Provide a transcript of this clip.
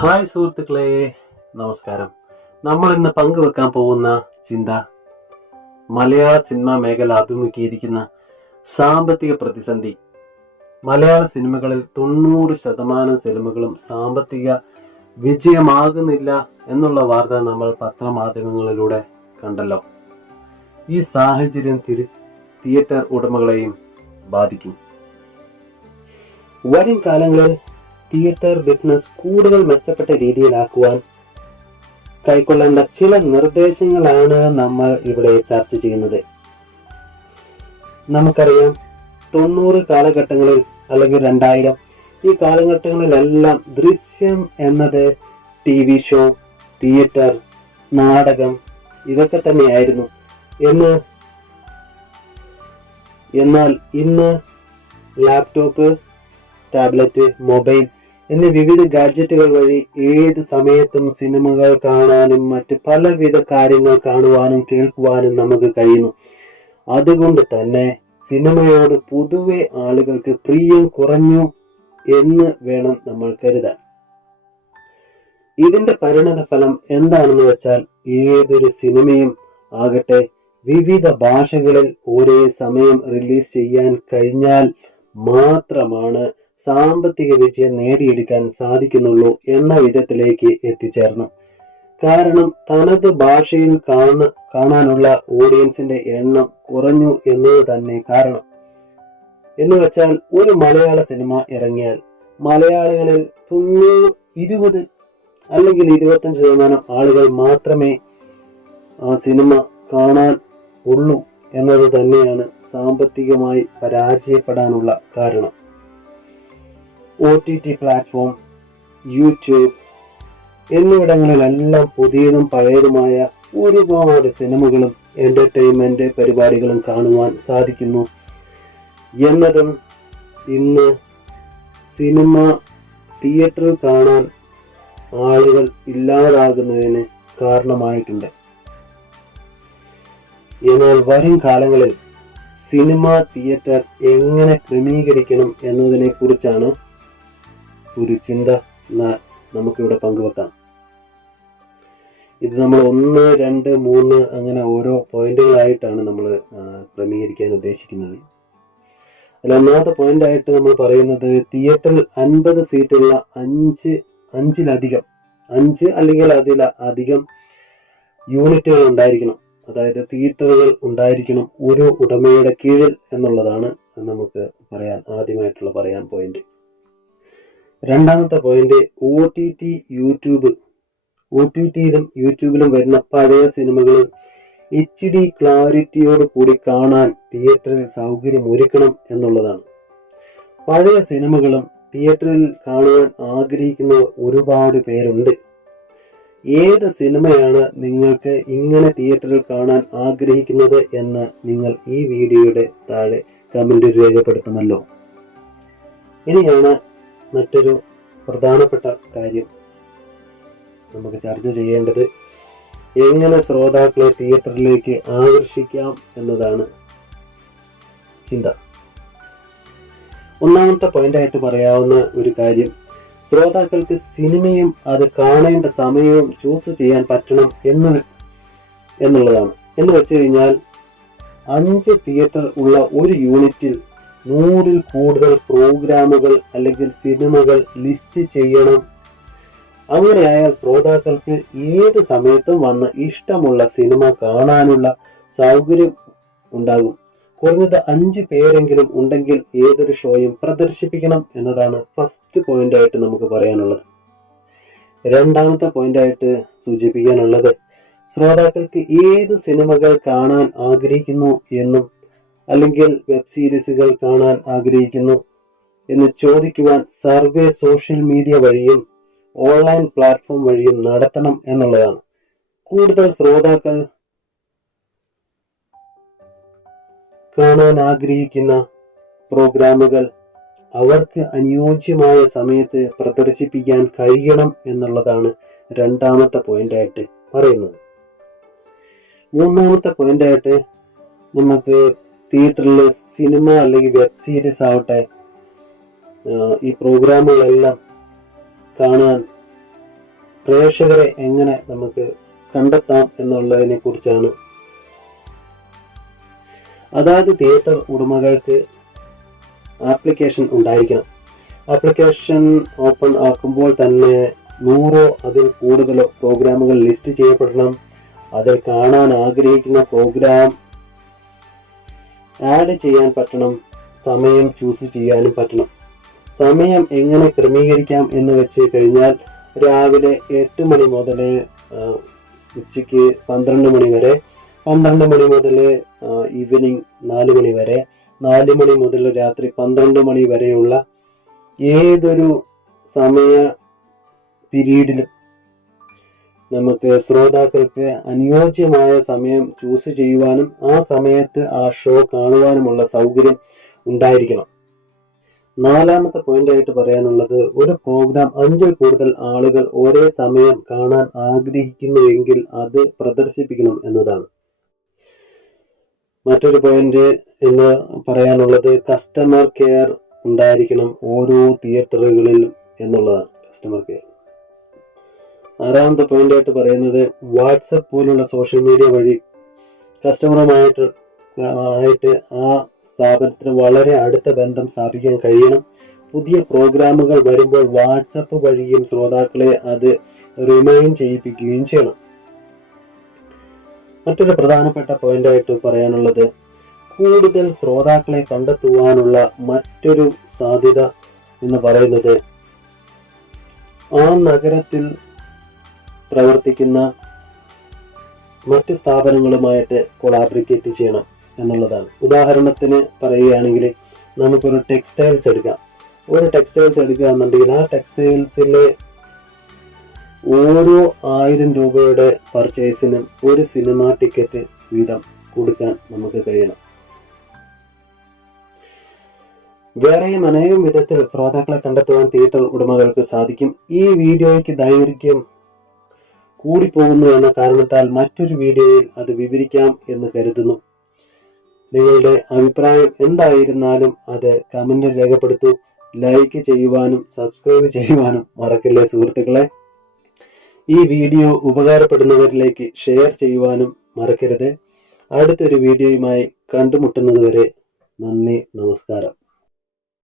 Hi സുഹൃത്തുക്കളെ, നമസ്കാരം. നമ്മൾ ഇന്ന് പങ്കുവെക്കാൻ പോകുന്ന ചിന്ത മലയാള സിനിമാ മേഖല അഭിമുഖീകരിക്കുന്ന സാമ്പത്തിക പ്രതിസന്ധി. മലയാള സിനിമകളിൽ 90% സിനിമകളും സാമ്പത്തിക വിജയമാകുന്നില്ല എന്നുള്ള വാർത്ത നമ്മൾ പത്രമാധ്യമങ്ങളിലൂടെ കണ്ടല്ലോ. ഈ സാഹചര്യം തിയേറ്റർ ഉടമകളെയും ബാധിക്കും. വരും കാലങ്ങളിൽ തിയേറ്റർ ബിസിനസ് കൂടുതൽ മെച്ചപ്പെട്ട രീതിയിലാക്കുവാൻ കൈക്കൊള്ളേണ്ട ചില നിർദ്ദേശങ്ങളാണ് നമ്മൾ ഇവിടെ ചർച്ച ചെയ്യുന്നത്. നമുക്കറിയാം, 90 കാലഘട്ടങ്ങളിൽ അല്ലെങ്കിൽ 2000 ഈ കാലഘട്ടങ്ങളിലെല്ലാം ദൃശ്യം എന്നത് TV ഷോ, തിയേറ്റർ, നാടകം ഇതൊക്കെ തന്നെയായിരുന്നു. എന്നാൽ ഇന്ന് ലാപ്ടോപ്പ്, ടാബ്ലറ്റ്, മൊബൈൽ എന്നീ വിവിധ ഗാഡ്ജറ്റുകൾ വഴി ഏത് സമയത്തും സിനിമകൾ കാണാനും മറ്റ് പലവിധ കാര്യങ്ങൾ കാണുവാനും കേൾക്കുവാനും നമുക്ക് കഴിയുന്നു. അതുകൊണ്ട് തന്നെ സിനിമയോട് പൊതുവെ ആളുകൾക്ക് പ്രിയം കുറഞ്ഞു എന്ന് വേണം നമ്മൾ കരുതാൻ. ഇതിന്റെ പരിണത ഫലം എന്താണെന്ന് വെച്ചാൽ, ഏതൊരു സിനിമയും ആകട്ടെ വിവിധ ഭാഷകളിൽ ഒരേ സമയം റിലീസ് ചെയ്യാൻ കഴിഞ്ഞാൽ മാത്രമാണ് സാമ്പത്തിക വിജയം നേടിയെടുക്കാൻ സാധിക്കുന്നുള്ളൂ എന്ന വിധത്തിലേക്ക് എത്തിച്ചേർന്നു. കാരണം തനത് ഭാഷയിൽ കാണാനുള്ള ഓഡിയൻസിന്റെ എണ്ണം കുറഞ്ഞു എന്നത് തന്നെ കാരണം. എന്ന് വെച്ചാൽ, ഒരു മലയാള സിനിമ ഇറങ്ങിയാൽ മലയാളികളിൽ 20 അല്ലെങ്കിൽ 25% ആളുകൾ മാത്രമേ ആ സിനിമ കാണാൻ ഉള്ളൂ എന്നത് തന്നെയാണ് സാമ്പത്തികമായി പരാജയപ്പെടാനുള്ള കാരണം. OTT പ്ലാറ്റ്ഫോം, യൂട്യൂബ് എന്നിവിടങ്ങളിലെല്ലാം പുതിയതും പഴയതുമായ ഒരുപാട് സിനിമകളും എന്റർടൈൻമെന്റ് പരിപാടികളും കാണുവാൻ സാധിക്കുന്നു എന്നതും ഇന്ന് സിനിമ തിയേറ്ററിൽ കാണാൻ ആളുകൾ ഇല്ലാതാകുന്നതിന് കാരണമായിട്ടുണ്ട്. എന്നാൽ വരും കാലങ്ങളിൽ സിനിമ തിയേറ്റർ എങ്ങനെ ക്രമീകരിക്കണം എന്നതിനെ കുറിച്ചാണ് ഒരു ചിന്ത നമുക്കിവിടെ പങ്കുവെക്കാം. ഇത് നമ്മൾ 1, 2, 3 അങ്ങനെ ഓരോ പോയിന്റുകളായിട്ടാണ് നമ്മൾ ക്രമീകരിക്കാൻ ഉദ്ദേശിക്കുന്നത്. അതിൽ ഒന്നാമത്തെ പോയിന്റായിട്ട് നമ്മൾ പറയുന്നത്, തിയേറ്ററിൽ 50 സീറ്റുള്ള 5 അല്ലെങ്കിൽ അതിലധികം യൂണിറ്റുകൾ ഉണ്ടായിരിക്കണം. അതായത് തിയേറ്ററുകൾ ഉണ്ടായിരിക്കണം ഒരു ഉടമയുടെ കീഴിൽ എന്നുള്ളതാണ് നമുക്ക് പറയാൻ പോയിന്റ്. രണ്ടാമത്തെ പോയിന്റ്, OTT OTTയിലും യൂട്യൂബിലും വരുന്ന പഴയ സിനിമകൾ HD ക്ലാരിറ്റിയോട് കൂടി കാണാൻ തിയേറ്ററിൽ സൗകര്യം ഒരുക്കണം എന്നുള്ളതാണ്. പഴയ സിനിമകളും തിയേറ്ററിൽ കാണുവാൻ ആഗ്രഹിക്കുന്ന ഒരുപാട് പേരുണ്ട്. ഏത് സിനിമയാണ് നിങ്ങൾക്ക് ഇങ്ങനെ തിയേറ്ററിൽ കാണാൻ ആഗ്രഹിക്കുന്നത് എന്ന് നിങ്ങൾ ഈ വീഡിയോയുടെ താഴെ കമന്റിൽ രേഖപ്പെടുത്തുമല്ലോ. ഇനിയാണ് മറ്റൊരു പ്രധാനപ്പെട്ട കാര്യം നമുക്ക് ചർച്ച ചെയ്യേണ്ടത്, എങ്ങനെ ശ്രോതാക്കളെ തിയേറ്ററിലേക്ക് ആകർഷിക്കാം എന്നതാണ് ചിന്ത. ഒന്നാമത്തെ പോയിന്റായിട്ട് പറയാവുന്ന ഒരു കാര്യം, ശ്രോതാക്കൾക്ക് സിനിമയും അത് കാണേണ്ട സമയവും ചൂസ് ചെയ്യാൻ പറ്റണം എന്നുള്ളതാണ്. എന്ന് വെച്ച് കഴിഞ്ഞാൽ, 5 തിയേറ്റർ ഉള്ള ഒരു യൂണിറ്റിൽ 100-ൽ കൂടുതൽ പ്രോഗ്രാമുകൾ അല്ലെങ്കിൽ സിനിമകൾ ലിസ്റ്റ് ചെയ്യണം. അങ്ങനെയായാൽ ശ്രോതാക്കൾക്ക് ഏത് സമയത്തും വന്ന് ഇഷ്ടമുള്ള സിനിമ കാണാനുള്ള സൗകര്യം ഉണ്ടാകും. കുറഞ്ഞത് 5 പേരെങ്കിലും ഉണ്ടെങ്കിൽ ഏതൊരു ഷോയും പ്രദർശിപ്പിക്കണം എന്നതാണ് ഫസ്റ്റ് പോയിന്റായിട്ട് നമുക്ക് പറയാനുള്ളത്. രണ്ടാമത്തെ പോയിന്റായിട്ട് സൂചിപ്പിക്കാനുള്ളത്, ശ്രോതാക്കൾക്ക് ഏത് സിനിമകൾ കാണാൻ ആഗ്രഹിക്കുന്നു എന്നും അല്ലെങ്കിൽ വെബ് സീരീസുകൾ കാണാൻ ആഗ്രഹിക്കുന്നു എന്ന് ചോദിക്കുവാൻ സർവേ സോഷ്യൽ മീഡിയ വഴിയും ഓൺലൈൻ പ്ലാറ്റ്ഫോം വഴിയും നടത്തണം എന്നുള്ളതാണ്. കൂടുതൽ ശ്രോതാക്കൾ കാണാൻ ആഗ്രഹിക്കുന്ന പ്രോഗ്രാമുകൾ അവർക്ക് അനുയോജ്യമായ സമയത്ത് പ്രദർശിപ്പിക്കാൻ കഴിയണം എന്നുള്ളതാണ് രണ്ടാമത്തെ പോയിന്റായിട്ട് പറയുന്നത്. മൂന്നാമത്തെ പോയിന്റായിട്ട് നമുക്ക് തിയേറ്ററിൽ സിനിമ അല്ലെങ്കിൽ വെബ് സീരീസ് ആവട്ടെ, ഈ പ്രോഗ്രാമുകളെല്ലാം കാണാൻ പ്രേക്ഷകരെ എങ്ങനെ നമുക്ക് കണ്ടെത്താം എന്നുള്ളതിനെ കുറിച്ചാണ്. അതായത് തിയേറ്റർ ഉടമകൾക്ക് ആപ്ലിക്കേഷൻ ഉണ്ടായിരിക്കണം. ആപ്ലിക്കേഷൻ ഓപ്പൺ ആക്കുമ്പോൾ തന്നെ 100 അതിൽ കൂടുതലോ പ്രോഗ്രാമുകൾ ലിസ്റ്റ് ചെയ്യപ്പെടണം. അതിൽ കാണാൻ ആഗ്രഹിക്കുന്ന പ്രോഗ്രാം ആഡ് ചെയ്യാൻ പറ്റണം. സമയം ചൂസ് ചെയ്യാനും പറ്റണം. സമയം എങ്ങനെ ക്രമീകരിക്കാം എന്ന് വെച്ച് കഴിഞ്ഞാൽ രാവിലെ 8 മണി മുതൽ ഉച്ചയ്ക്ക് 12 മണി വരെ, 12 മണി മുതൽ ഈവനിങ് 4 മണി വരെ, 4 മണി മുതൽ രാത്രി 12 മണി വരെയുള്ള ഏതൊരു സമയ പീരീഡിലും നമുക്ക് ശ്രോതാക്കൾക്ക് അനുയോജ്യമായ സമയം ചൂസ് ചെയ്യുവാനും ആ സമയത്ത് ആ ഷോ കാണുവാനുമുള്ള സൗകര്യം ഉണ്ടായിരിക്കണം. 4ാമത്തെ പോയിന്റായിട്ട് പറയാനുള്ളത്, ഒരു പ്രോഗ്രാം 5ൽ കൂടുതൽ ആളുകൾ ഒരേ സമയം കാണാൻ ആഗ്രഹിക്കുന്നുവെങ്കിൽ അത് പ്രദർശിപ്പിക്കണം എന്നതാണ്. മറ്റൊരു പോയിന്റ് എന്ന് പറയാനുള്ളത്, കസ്റ്റമർ കെയർ ഉണ്ടായിരിക്കണം ഓരോ തിയേറ്ററുകളിലും എന്നുള്ളതാണ്. Customer care. 6ാമത്തെ പോയിന്റായിട്ട് പറയുന്നത്, വാട്സപ്പ് പോലുള്ള സോഷ്യൽ മീഡിയ വഴി കസ്റ്റമറുമായിട്ട് ആ സ്ഥാപനത്തിന് വളരെ അടുത്ത ബന്ധം സ്ഥാപിക്കാൻ കഴിയണം. പുതിയ പ്രോഗ്രാമുകൾ വരുമ്പോൾ വാട്സപ്പ് വഴിയും ശ്രോതാക്കളെ അത് റിമൈൻഡ് ചെയ്യിപ്പിക്കുകയും ചെയ്യണം. മറ്റൊരു പ്രധാനപ്പെട്ട പോയിന്റായിട്ട് പറയാനുള്ളത്, കൂടുതൽ ശ്രോതാക്കളെ കണ്ടെത്തുവാനുള്ള മറ്റൊരു സാധ്യത എന്ന് പറയുന്നത്, ആ നഗരത്തിൽ പ്രവർത്തിക്കുന്ന മറ്റ് സ്ഥാപനങ്ങളുമായിട്ട് കൊളാബറേറ്റ് ചെയ്യണം എന്നുള്ളതാണ്. ഉദാഹരണത്തിന് പറയുകയാണെങ്കിൽ നമുക്കൊരു ടെക്സ്റ്റൈൽസ് എടുക്കാം. ഒരു ടെക്സ്റ്റൈൽസ് എടുക്കുക എന്നുണ്ടെങ്കിൽ ആ ടെക്സ്റ്റൈൽസിലെ ഓരോ 1000 രൂപയുടെ പർച്ചേസിനും ഒരു സിനിമ ടിക്കറ്റ് വീതം കൊടുക്കാൻ നമുക്ക് കഴിയണം. വേറെയും അനേകം വിധത്തിൽ ശ്രോതാക്കളെ കണ്ടെത്തുവാൻ തിയേറ്റർ ഉടമകൾക്ക് സാധിക്കും. ഈ വീഡിയോയ്ക്ക് ദൈർഘ്യം കൂടിപ്പോകുന്നു എന്ന കാരണത്താൽ മറ്റൊരു വീഡിയോയിൽ അത് വിവരിക്കാം എന്ന് കരുതുന്നു. നിങ്ങളുടെ അഭിപ്രായം എന്തായിരുന്നാലും അത് കമന്റിൽ രേഖപ്പെടുത്തൂ. ലൈക്ക് ചെയ്യുവാനും സബ്സ്ക്രൈബ് ചെയ്യുവാനും മറക്കല്ലേ സുഹൃത്തുക്കളെ. ഈ വീഡിയോ ഉപകാരപ്പെടുന്നവരിലേക്ക് ഷെയർ ചെയ്യുവാനും മറക്കരുത്. അടുത്തൊരു വീഡിയോയുമായി കണ്ടുമുട്ടുന്നതുവരെ നന്ദി, നമസ്കാരം.